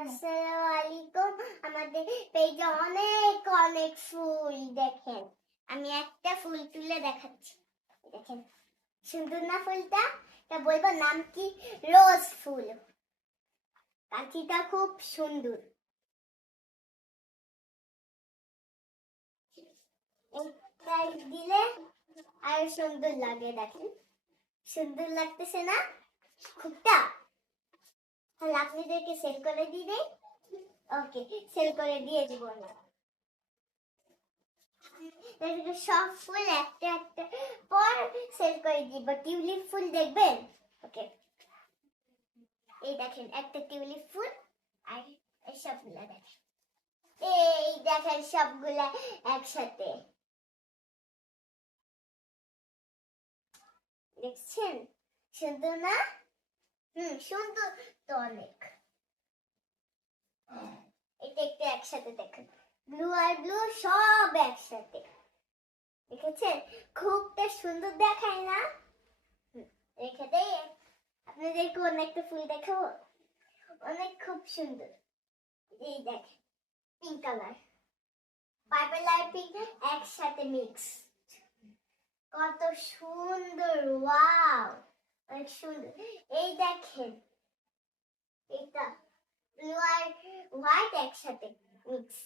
আসসালামু আলাইকুম। আমাদের পেজে অনেক অনেক ফুল দেখেন। আমি একটা ফুল তুলে দেখাচ্ছি। দেখেন সুন্দর না ফুলটা? তা বলবো নাম কি? রোজ ফুল। কাঠিটা খুব সুন্দর। এটা দিলে আর সুন্দর লাগে। দেখেন সুন্দর লাগতেছে না খুবটা? তাহলে আপনাদেরকে সেল করে দিয়ে দেই। ওকে, সেল করে দিয়ে দিব না। সব ফুল একটা একটা পর সেল করে দিব। টিউলিপ ফুল দেখবেন? ওকে, এই দেখেন একটা টিউলিপ ফুল। আর এই সবগুলা দেখেন, এই দেখেন সবগুলা একসাথে। দেখছেন সুন্দর না? সুন্দর তো অনেক। এটা একটু একসাথে দেখেন, ব্লু আর ব্লু সব একসাথে। দেখেছেন খুবটা সুন্দর দেখায় না? রেখে দেই। আপনাদেরকে অনেকটা ফুল দেখাবো, অনেক খুব সুন্দর। এই দেখেন পিঙ্ক কালার, পার্পল আর পিঙ্ক একসাথে মিক্স। কত সুন্দর, ওয়াও অনেক সুন্দর। এই দেখেন এটা ব্লু আর হোয়াইট একসাথে মিক্স।